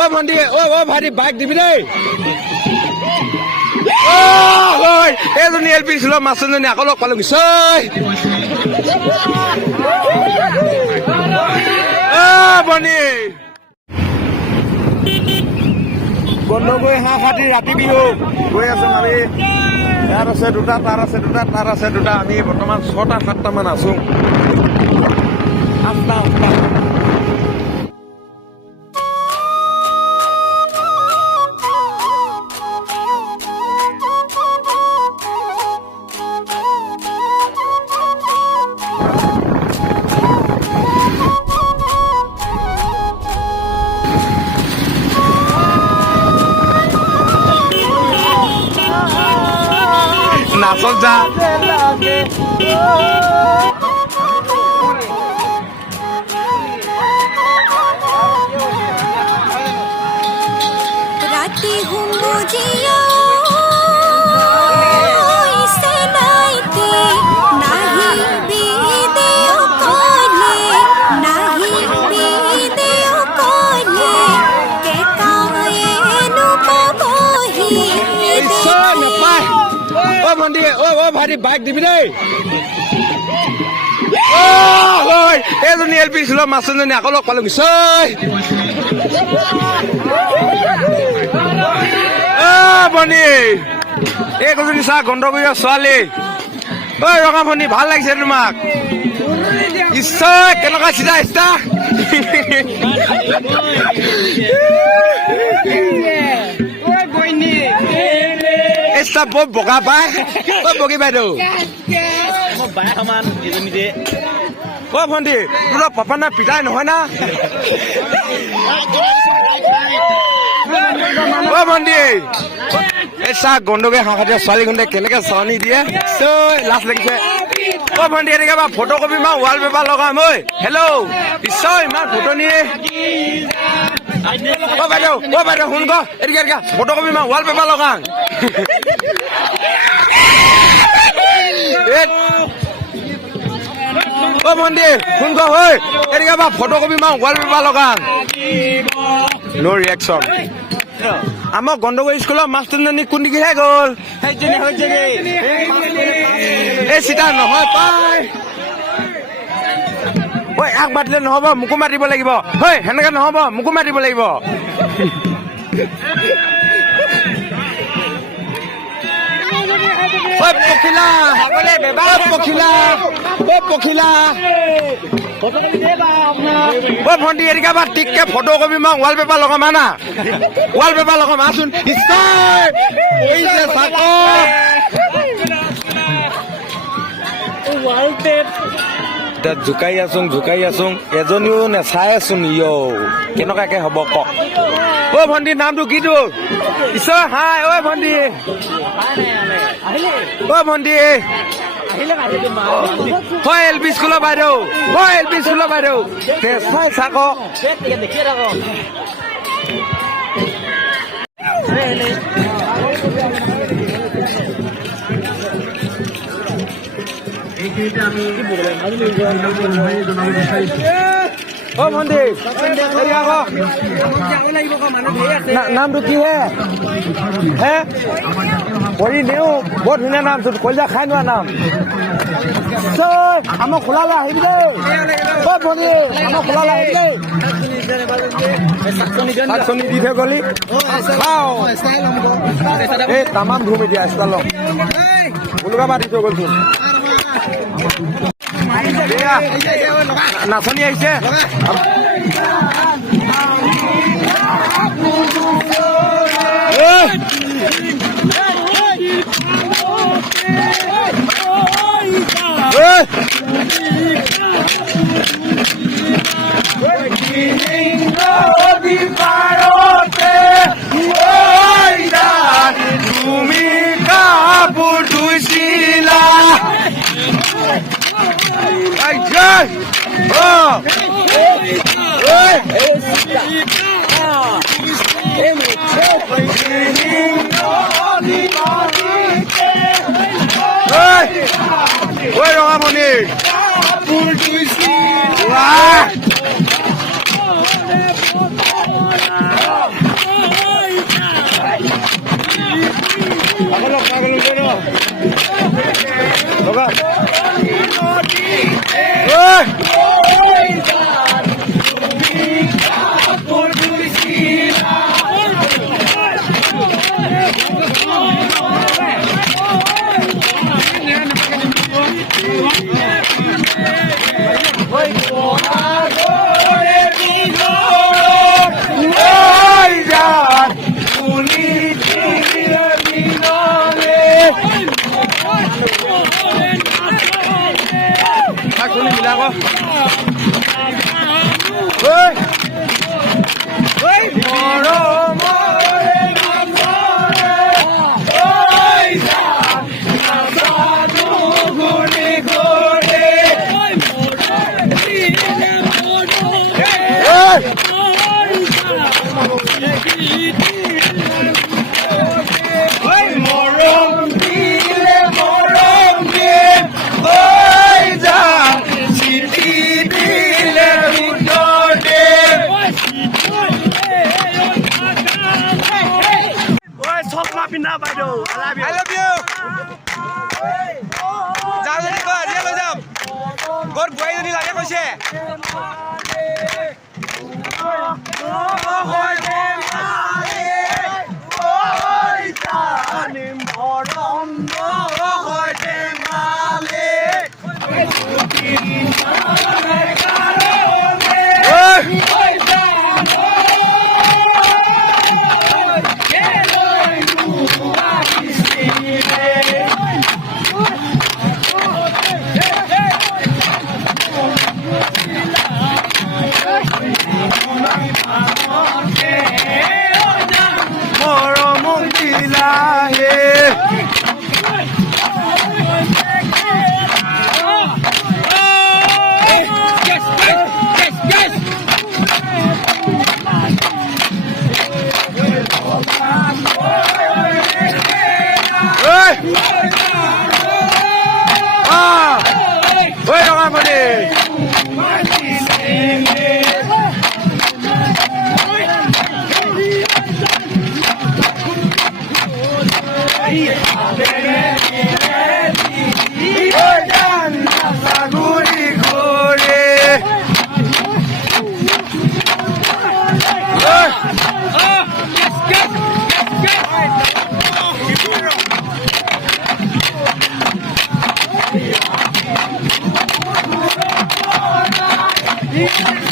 ও ভণ্টি ও ভাইটি বাইক দিবি দেই এইজনী এল পি স্কুলৰ মাষ্টৰজনী আকৌ লগ পালো নিশ্চয় ভণ্টি বন্ধগৈ হাঁহ খাতি ৰাতি বিহু গৈ আছো আমি ইয়াত আছে দুটা তাত আছে দুটা তাত আছে দুটা আমি বৰ্তমান 6টা 7টা মান আছো 8টা 8টা নাচত যা राती हूँ मुझिया इसे नाइते नहीं बीदे कोले नहीं बीदे कोले के काये नु पाही ও ভণ্টি ও ভাইটি বাইক দিবি দেই এইজনী এল পি স্কুলৰ মাষ্টৰজনী আকৌ লগ পালো নিশ্চয় ভণ্টি এইজনী চা গন্ধগুৰিৰ ছোৱালী ঐ ৰঙা ভণ্টি ভাল লাগিছে তোমাক নিশ্চয় কেনেকুৱা চিধা ইচ্ছা Esta বৰ বগা পাই ঐ বগী বাইদেউ ঐ ভণ্টি তোৰ পাপা না পিতাই নহয় না ঐ ভণ্টি এই চাহ গণ্ডগৈ হাঁহ খাতি ছোৱালী গুণ্ডে কেনেকে চালনি দিয়ে লাজ লাগিছে ঐ ভণ্টি এনেকে বা ফটো কপি মা ৱাল পেপাৰ লগাম ঐ হেল্ল' নিশ্চয় ইমান ফুটনি ও বাইদেউ শুন ক এদিকে ফটো কপি মা ৱাল পেপাৰ লগাং ও ভণ্টি শুন ক হৈ এদিকে বা ফটো কপি মা ৱাল পেপাৰ লগাং নো ৰিয়েকশ্যন আমাৰ গণ্ডগৈ স্কুলৰ মাষ্টৰজনী কোন দিগিহে গ'ল এই চিতা নহয় পাই ঐ আগ মাতিলে নহ'ব মোকো মাতিব লাগিব হয় সেনেকে নহ'ব মোকো মাতিব লাগিব পখিলা ভণ্টি এদিকে বা টিককে ফটো কপি মই ৱাল পেপাৰ লগাম না ৱাল পেপাৰ লগাম আছোন জোকাই আছোং এজনীও নেচাই আছোন কেনেকুৱাকে হ'ব ক ঐ ভণ্টি নামটো কিটো ঈশ্বৰ হাই ঐ ভণ্টি হয় এল পি স্কুলৰ বাইদেউ চাই চাক ও ভণ্টি নামটো কি হে পঢ়ি নেও বৰ ধুনীয়া নাম কলিজা খাই নোৱা নাম আমাক খোলালে আহিবি দেই ঐ ভণ্টি আমাক খোলালে আহিবি দেই চাকচনি দি থৈ গলি খাওঁ এই তামাম ধুম এতিয়া ষ্টাইল উলুকা মাতি থৈ গ'লচোন নাচনি আহিছে তুমি কাপোৰ ধুইছিলা ঐ ৰঙামণি অলপ পাগল হৈ ন লগা Aku ni bilang kok. Hei. Hei, moro more namore. Oi, sa. Nasadu guni gune. Oi, moro. Dile moro. Hey. Oi, moro. Dile moro. Oi, sa. Pindah Bado. I love you. Jangan jadi kau, dia lo jam. Kau buai tu ni lagi kau share. Oi, kawan kau ni. Yes,